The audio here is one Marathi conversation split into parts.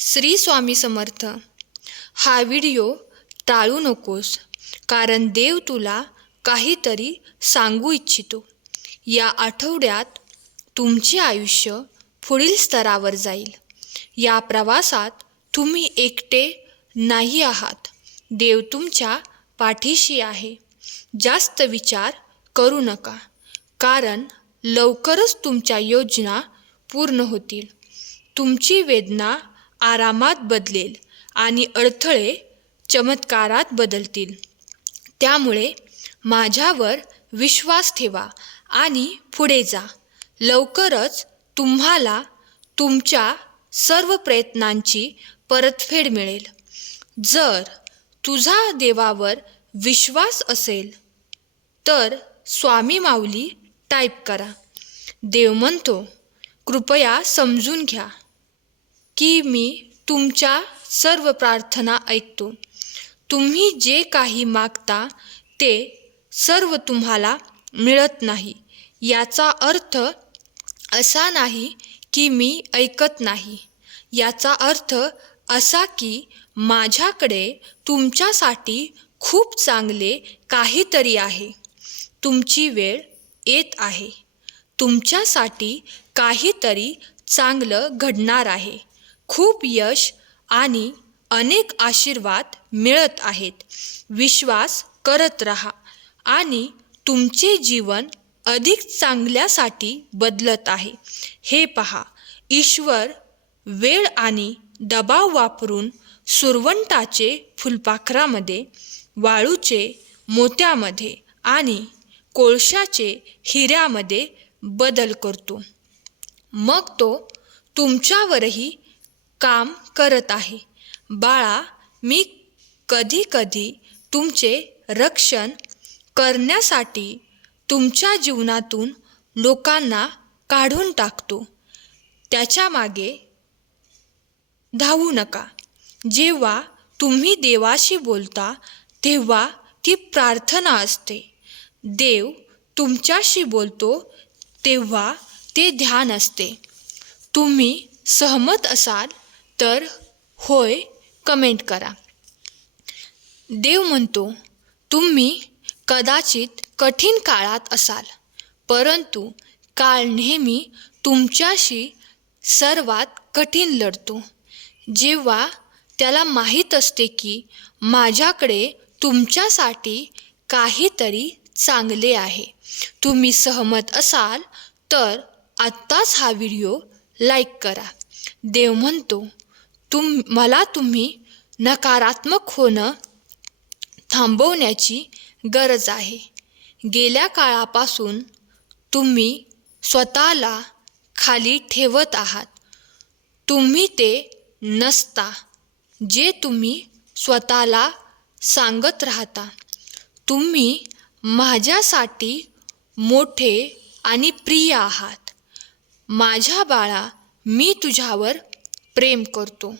श्री स्वामी समर्थ. हा व्हिडिओ टाळू नकोस कारण देव तुला काहीतरी सांगू इच्छितो. या आठवड्यात तुमचे आयुष्य पुढील स्तरावर जाईल. या प्रवासात तुम्ही एकटे नाही आहात. देव तुमच्या पाठीशी आहे. जास्त विचार करू नका कारण लवकरच तुमच्या योजना पूर्ण होतील. तुमची वेदना आरामात बदलेल आणि अडथळे चमत्कारात बदलतील. त्यामुळे माझ्यावर विश्वास ठेवा आणि पुढे जा. लवकरच तुम्हाला तुमच्या सर्व प्रयत्नांची परतफेड मिळेल. जर तुझा देवावर विश्वास असेल तर स्वामी माऊली टाईप करा. देव म्हणतो कृपया समजून घ्या. की मी तुमच्या सर्व प्रार्थना ऐकतो. तुम्ही जे काही मागता ते सर्व तुम्हाला मिळत नाही. याचा अर्थ असा नाही की मी ऐकत नाही. याचा अर्थ असा की माझ्याकडे तुमच्यासाठी खूप चांगले काहीतरी आहे. तुमची वेळ येत आहे. तुमच्यासाठी काहीतरी चांगलं घडणार आहे. खूप यश आणि अनेक आशीर्वाद मिळत आहेत. विश्वास करत राहा आणि तुमचे जीवन अधिक चांगल्यासाठी बदलत आहे. हे पहा ईश्वर वेळ आणि दबाव वापरून सुरवंटाचे फुलपाखरामध्ये वाळूचे मोत्यामध्ये आणि कोळशाचे हिऱ्यामध्ये बदल करतो. मग तो तुमच्यावरही काम करत आहे. बाळा मी कधी कधी तुमचे रक्षण करण्यासाठी तुमच्या जीवनातून लोकांना काढून टाकतो. त्याच्यामागे धावू नका. जेव्हा तुम्ही देवाशी बोलता तेव्हा ती प्रार्थना असते. देव तुमच्याशी बोलतो तेव्हा ते ध्यान असते. तुम्ही सहमत असाल तर होय कमेंट करा. देव म्हणतो तुम्ही कदाचित कठीण काळात असाल परंतु काळ नेहमी तुमच्याशी सर्वात कठीण लढतो. जेव्हा त्याला माहीत असते की माझ्याकडे तुमच्यासाठी काहीतरी चांगले आहे. तुम्ही सहमत असाल तर आत्ताच हा व्हिडिओ लाईक करा. देव म्हणतो तुम मला तुम्ही नकारात्मक होणं थांबवण्याची गरज आहे. गेल्या काळापासून तुम्ही स्वतःला खाली ठेवत आहात. तुम्ही ते नसता जे तुम्ही स्वतःला सांगत राहता. तुम्ही माझ्यासाठी मोठे आणि प्रिय आहात. माझ्या बाळा मी तुझ्यावर प्रेम करतो.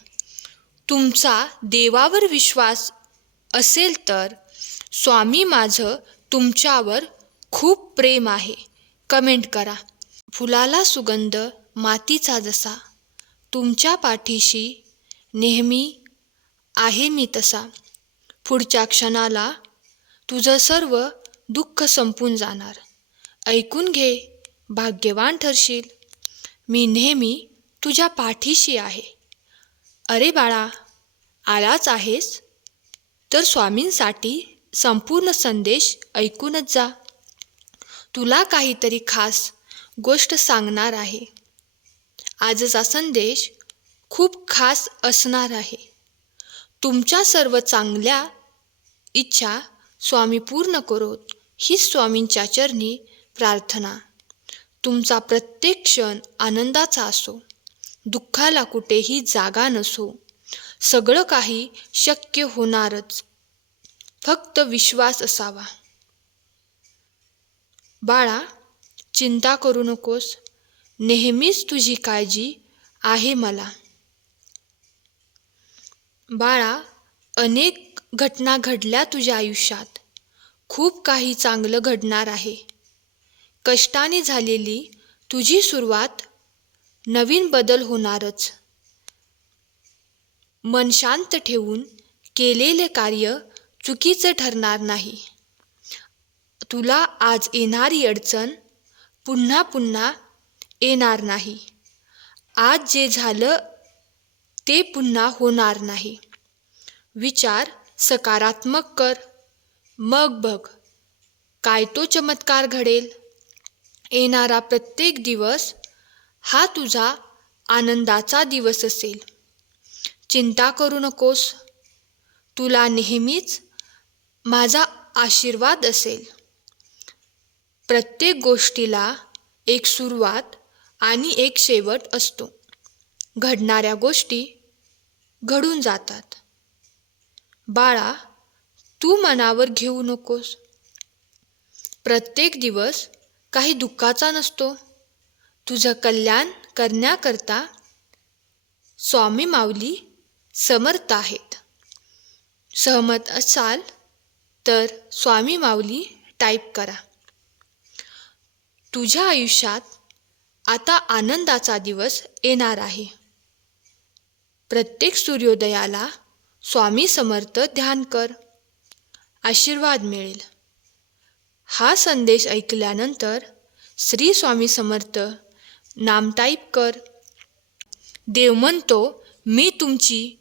तुमचा देवावर विश्वास असेल तर स्वामी माझं तुमच्यावर खूप प्रेम आहे. कमेंट करा. फुलाला सुगंध मातीचा जसा. तुमच्या पाठीशी नेहमी आहे मी तसा. पुढच्या क्षणाला तुझं सर्व दुःख संपून जाणार. ऐकून घे भाग्यवान ठरशील. मी नेहमी तुझ्या पाठीशी आहे. अरे बाळा आलाच आहेस? तर स्वामींसाठी संपूर्ण संदेश ऐकूनच जा. तुला काहीतरी खास गोष्ट सांगणार आहे. आजचा संदेश खूप खास असणार आहे. तुमच्या सर्व चांगल्या इच्छा स्वामी पूर्ण करोत. ही स्वामींच्या चरणी प्रार्थना. तुमचा प्रत्येक क्षण आनंदाचा असो. दुःखाला कुठेही जागा नसो. सगळं काही शक्य होणारच. फक्त विश्वास असावा. बाळा चिंता करू नकोस. नेहमीच तुझी काळजी आहे मला. बाळा अनेक घटना घडल्या तुझ्या आयुष्यात. खूप काही चांगलं घडणार आहे. कष्टाने झालेली तुझी सुरुवात नवीन बदल होणारच. मन शांत ठेवून केलेले कार्य चुकीचं ठरणार नाही. तुला आज येणारी अडचण पुन्हा पुन्हा येणार नाही. आज जे झालं ते पुन्हा होणार नाही. विचार सकारात्मक कर. मग बघ काय तो चमत्कार घडेल. येणारा प्रत्येक दिवस हा तुझा आनंदाचा दिवस असेल. चिंता करू नकोस. तुला नेहमीच माझा आशीर्वाद असेल. प्रत्येक गोष्टीला एक सुरुवात आणि एक शेवट असतो. घडणाऱ्या गोष्टी घडून जातात. बाळा तू मनावर घेऊ नकोस. प्रत्येक दिवस काही दुःखाचा नसतो. तुझं कल्याण करण्याकरता स्वामी माऊली समर्थ आहेत. सहमत असाल तर स्वामी माऊली टाईप करा. तुझ्या आयुष्यात आता आनंदाचा दिवस येणार आहे. प्रत्येक सूर्योदयाला स्वामी समर्थ ध्यान कर. आशीर्वाद मिळेल. हा संदेश ऐकल्यानंतर श्री स्वामी समर्थ नाम टाईप कर. देव म्हणतो मी तुमची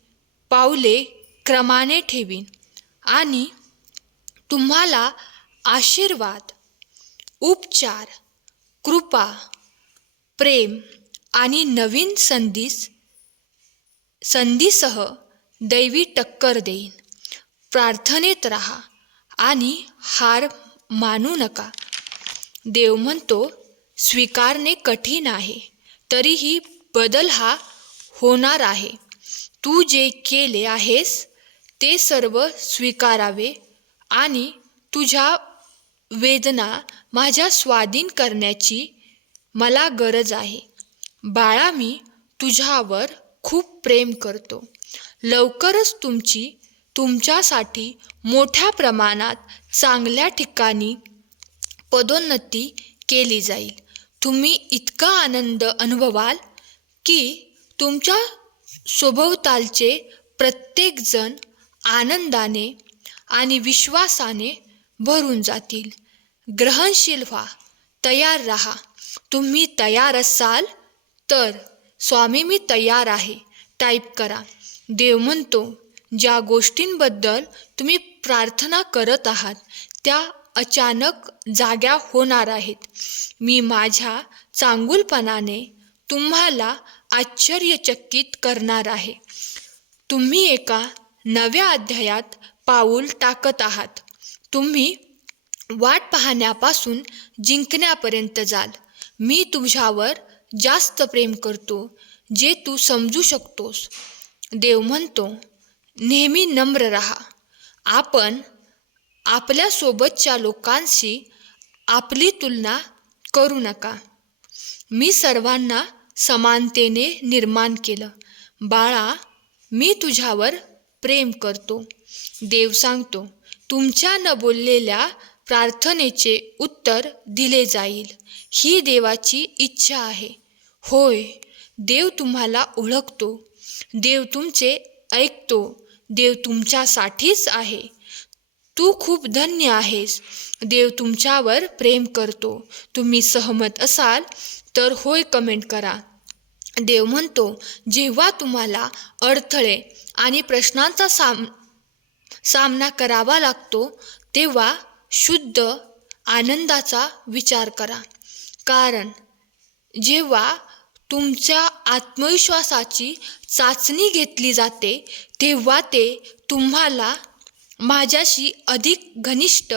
पावले क्रमाने ठेवीन आणि तुम्हाला आशीर्वाद उपचार कृपा प्रेम आणि नवीन संधीस संधीसह दैवी टक्कर देईन. प्रार्थनेत राहा आणि हार मानू नका. देव म्हणतो स्वीकारणे कठीण आहे. तरीही बदल हा होणार आहे. तू जे केले आहेस ते सर्व स्वीकारावे आणि तुझ्या वेदना माझ्या स्वाधीन करण्याची मला गरज आहे. बाळा मी तुझ्यावर खूप प्रेम करतो. लवकरच तुमची तुमच्यासाठी मोठ्या प्रमाणात चांगल्या ठिकाणी पदोन्नती केली जाईल. तुम्ही इतका आनंद अनुभवाल की तुमच्या सभोवतालचे प्रत्येकजण आनंदाने आणि विश्वासाने भरून जातील. ग्रहणशील व्हा तयार राहा. तुम्ही तयार असाल तर स्वामी मी तयार आहे. टाईप करा. देव म्हणतो ज्या गोष्टींबद्दल तुम्ही प्रार्थना करत आहात त्या अचानक जाग्या होणार आहेत. मी माझ्या चांगुलपणाने तुम्हाला आश्चर्यचकित करणार आहे. तुम्ही एका नव्या अध्यायात पाऊल टाकत आहात. तुम्ही वाट पाहण्यापासून जिंकण्यापर्यंत जाल. मी तुझ्यावर जास्त प्रेम करतो जे तू समजू शकतोस. देव म्हणतो नेहमी नम्र रहा. आपण आपल्यासोबतच्या लोकांशी आपली तुलना करू नका. मी सर्वांना समानतेने निर्माण केलं. बाळा मी तुझ्यावर प्रेम करतो. देव सांगतो तुमच्या न बोललेल्या प्रार्थनेचे उत्तर दिले जाईल. ही देवाची इच्छा आहे. होय देव तुम्हाला ओळखतो. देव तुमचे ऐकतो. देव तुमच्यासाठीच आहे. तू खूप धन्य आहेस. देव तुमच्यावर प्रेम करतो. तुम्ही सहमत असाल तर होय कमेंट करा. देव म्हणतो जेव्हा तुम्हाला अडथळे आणि प्रश्नांचा साम सामना करावा लागतो तेव्हा शुद्ध आनंदाचा विचार करा. कारण जेव्हा तुमच्या आत्मविश्वासाची चाचणी घेतली जाते तेव्हा ते तुम्हाला माझ्याशी अधिक घनिष्ठ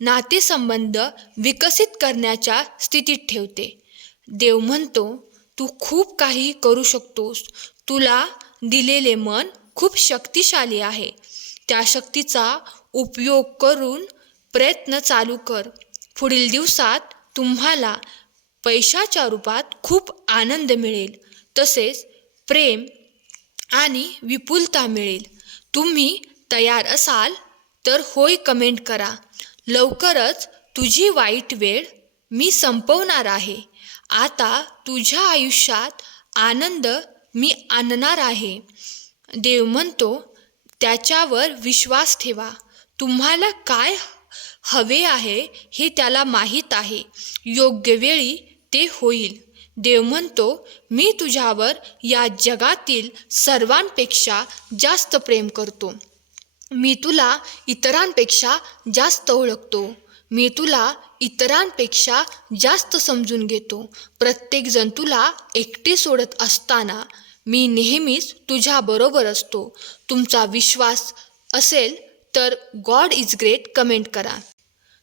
नातेसंबंध विकसित करण्याच्या स्थितीत ठेवते. देव म्हणतो तू खूप काही करू शकतोस. तुला दिलेले मन खूप शक्तिशाली आहे. त्या शक्तीचा उपयोग करून प्रयत्न चालू कर. पुढील दिवसात तुम्हाला पैशाच्या रूपात खूप आनंद मिळेल. तसेच प्रेम आणि विपुलता मिळेल. तुम्ही तयार असाल तर होय कमेंट करा. लवकरच तुझी वाईट वेळ मी संपवणार आहे. आता तुझ्या आयुष्यात आनंद मी आणणार आहे. देव म्हणतो त्याच्यावर विश्वास ठेवा. तुम्हाला काय हवे आहे हे त्याला माहीत आहे. योग्य वेळी ते होईल. देव म्हणतो मी तुझ्यावर या जगातील सर्वांपेक्षा जास्त प्रेम करतो. मी तुला इतरांपेक्षा जास्त ओळखतो. मी तुला इतरांपेक्षा जास्त समजून घेतो. प्रत्येकजण तुला एकटे सोडत असताना मी नेहमीच तुझ्याबरोबर असतो. तुमचा विश्वास असेल तर गॉड इज ग्रेट कमेंट करा.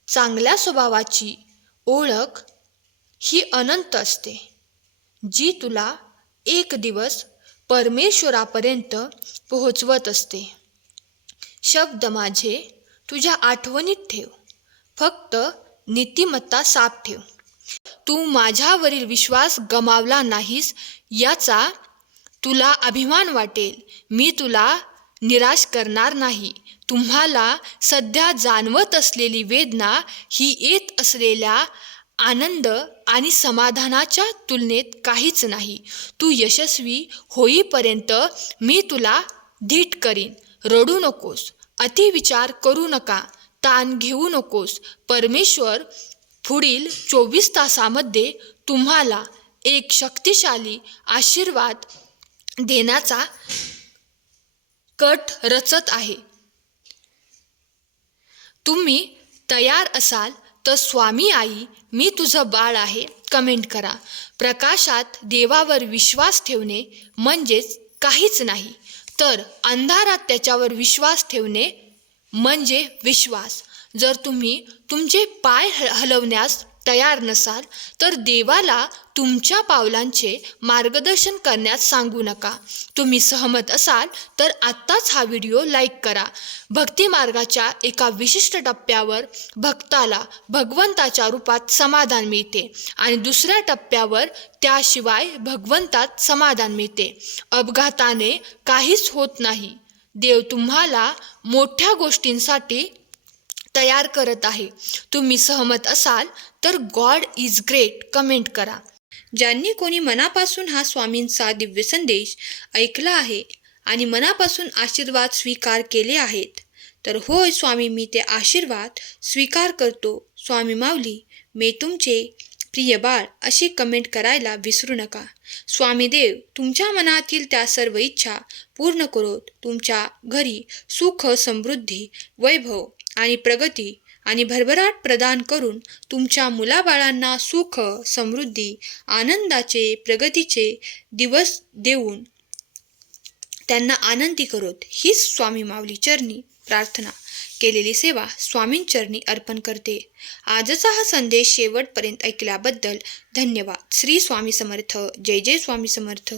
चांगल्या स्वभावाची ओळख ही अनंत असते. जी तुला एक दिवस परमेश्वरापर्यंत पोहोचवत असते. शब्द माझे तुझ्या आठवणीत ठेव. फक्त नीतिमत्ता साफ ठेव. तू माझ्यावरील विश्वास गमावला नाहीस याचा तुला अभिमान वाटेल. मी तुला निराश करणार नाही. तुम्हाला सध्या जाणवत असलेली वेदना ही येत असलेल्या आनंद आणि समाधानाच्या तुलनेत काहीच नाही. तू यशस्वी होईपर्यंत मी तुला धीट करीन. रडू नकोस. अतिविचार करू नका ताण घेऊ नकोस. परमेश्वर पुढील चोवीस तासामध्ये तुम्हाला एक शक्तिशाली आशीर्वाद देण्याचा कट रचत आहे. तुम्ही तयार असाल तर स्वामी आई मी तुझं बाळ आहे कमेंट करा. प्रकाशात देवावर विश्वास ठेवणे म्हणजेच काहीच नाही. तर अंधारात त्याच्यावर विश्वास ठेवणे म्हणजे विश्वास. जर तुम्ही तुमचे पाय ह हलवण्यास तयार नसाल तर देवाला तुमच्या पावलांचे मार्गदर्शन करण्यास सांगू नका. तुम्ही सहमत असाल तर आत्ताच हा व्हिडिओ लाईक करा. भक्ती मार्गाच्या एका विशिष्ट टप्प्यावर भक्ताला भगवंताच्या रूपात समाधान मिळते आणि दुसऱ्या टप्प्यावर त्याशिवाय भगवंतात समाधान मिळते. अपघाताने काहीच होत नाही. देव तुम्हाला मोठ्या गोष्टींसाठी तयार करत आहे. तुम्ही सहमत असाल तर गॉड इज ग्रेट कमेंट करा. ज्यांनी कोणी मनापासून हा स्वामींचा दिव्य संदेश ऐकला आहे आणि मनापासून आशीर्वाद स्वीकार केले आहेत तर होय स्वामी मी ते आशीर्वाद स्वीकार करतो. स्वामी माऊली मी तुमचे प्रिय बाळ अशी कमेंट करायला विसरू नका. स्वामी देव तुमच्या मनातील त्या सर्व इच्छा पूर्ण करोत. तुमच्या घरी सुख समृद्धी वैभव आणि प्रगती आणि भरभराट प्रदान करून तुमच्या मुलाबाळांना सुख समृद्धी आनंदाचे प्रगतीचे दिवस देऊन त्यांना आनंदी करोत. हीच स्वामी माऊली चरणी प्रार्थना. केलेली सेवा स्वामींचरणी अर्पण करते. आजचा हा संदेश शेवटपर्यंत ऐकल्याबद्दल धन्यवाद. श्री स्वामी समर्थ. जय जय स्वामी समर्थ.